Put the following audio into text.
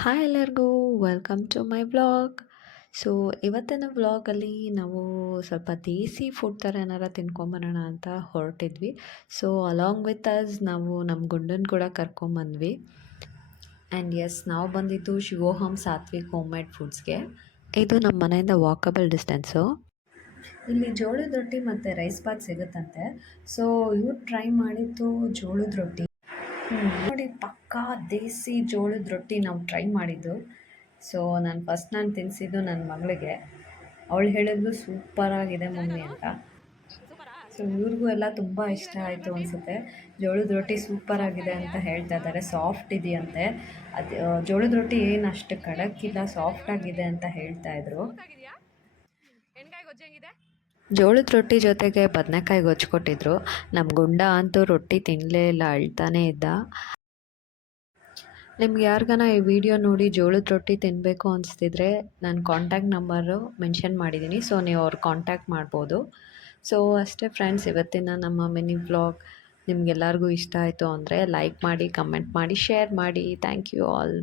Hi ಎಲ್ಲರಿಗೂ welcome to my vlog. So ಇವತ್ತಿನ ವ್ಲಾಗಲ್ಲಿ ನಾವು ಸ್ವಲ್ಪ ದೇಸಿ ಫುಡ್ ಥರ ಏನಾರ ತಿನ್ಕೊಂಬರೋಣ ಅಂತ ಹೊರಟಿದ್ವಿ. ಸೊ ಅಲಾಂಗ್ ವಿತ್ ಅಸ್ ನಾವು ನಮ್ಮ ಗುಂಡನ ಕೂಡ ಕರ್ಕೊಂಬಂದ್ವಿ. ಆ್ಯಂಡ್ ಎಸ್, ನಾವು ಬಂದಿದ್ದು ಶಿವೋಹಮ್ ಸಾತ್ವಿಕ್ ಹೋಮ್ ಮೇಡ್ ಫುಡ್ಸ್ಗೆ. ಇದು ನಮ್ಮ ಮನೆಯಿಂದ ವಾಕಬಲ್ ಡಿಸ್ಟೆನ್ಸು. ಇಲ್ಲಿ ಜೋಳದ ರೊಟ್ಟಿ ಮತ್ತು ರೈಸ್ ಬಾತ್ ಸಿಗುತ್ತಂತೆ. ಸೊ ಇವ್ರು ಟ್ರೈ ಮಾಡಿದ್ದು ಜೋಳದ ರೊಟ್ಟಿ ನೋಡಿ, ಪಕ್ಕಾ ದೇಸಿ ಜೋಳದ ರೊಟ್ಟಿ ನಾವು ಟ್ರೈ ಮಾಡಿದ್ದು. ಸೊ ನಾನು ತಿನ್ನಿಸಿದ್ದು ನನ್ನ ಮಗಳಿಗೆ. ಅವಳು ಹೇಳಿದ್ಲು ಸೂಪರಾಗಿದೆ ಮಮ್ಮಿ ಅಂತ. ಸೊ ಇವ್ರಿಗೂ ಎಲ್ಲ ತುಂಬ ಇಷ್ಟ ಆಯಿತು ಅನಿಸುತ್ತೆ. ಜೋಳದ ರೊಟ್ಟಿ ಸೂಪರಾಗಿದೆ ಅಂತ ಹೇಳ್ತಾ ಇದ್ದಾರೆ. ಸಾಫ್ಟ್ ಇದೆಯಂತೆ. ಅದು ಜೋಳದ ರೊಟ್ಟಿ ಏನು ಅಷ್ಟು ಖಡಕ್ಕಿಲ್ಲ, ಸಾಫ್ಟಾಗಿದೆ ಅಂತ ಹೇಳ್ತಾಯಿದ್ರು. ಜೋಳದ ರೊಟ್ಟಿ ಜೊತೆಗೆ ಬದನೆಕಾಯಿ ಗೊಜ್ಕೊಟ್ಟಿದ್ರು. ನಮ್ಮ ಗುಂಡ ಅಂತೂ ರೊಟ್ಟಿ ತಿನ್ನಲೇ ಇಲ್ಲ, ಅಳ್ತಾನೇ ಇದ್ದ. ನಿಮ್ಗೆ ಯಾರಿಗಾನ ಈ ವಿಡಿಯೋ ನೋಡಿ ಜೋಳದ ರೊಟ್ಟಿ ತಿನ್ನಬೇಕು ಅನಿಸ್ತಿದ್ರೆ ನಾನು ಕಾಂಟ್ಯಾಕ್ಟ್ ನಂಬರು ಮೆನ್ಷನ್ ಮಾಡಿದ್ದೀನಿ. ಸೊ ನೀವು ಅವ್ರು ಕಾಂಟ್ಯಾಕ್ಟ್ ಮಾಡ್ಬೋದು. ಸೊ ಅಷ್ಟೇ ಫ್ರೆಂಡ್ಸ್, ಇವತ್ತಿನ ನಮ್ಮ ಮಿನಿ ವ್ಲಾಗ್ ನಿಮಗೆಲ್ಲರಿಗೂ ಇಷ್ಟ ಆಯಿತು ಅಂದರೆ ಲೈಕ್ ಮಾಡಿ, ಕಮೆಂಟ್ ಮಾಡಿ, ಶೇರ್ ಮಾಡಿ. Thank you all.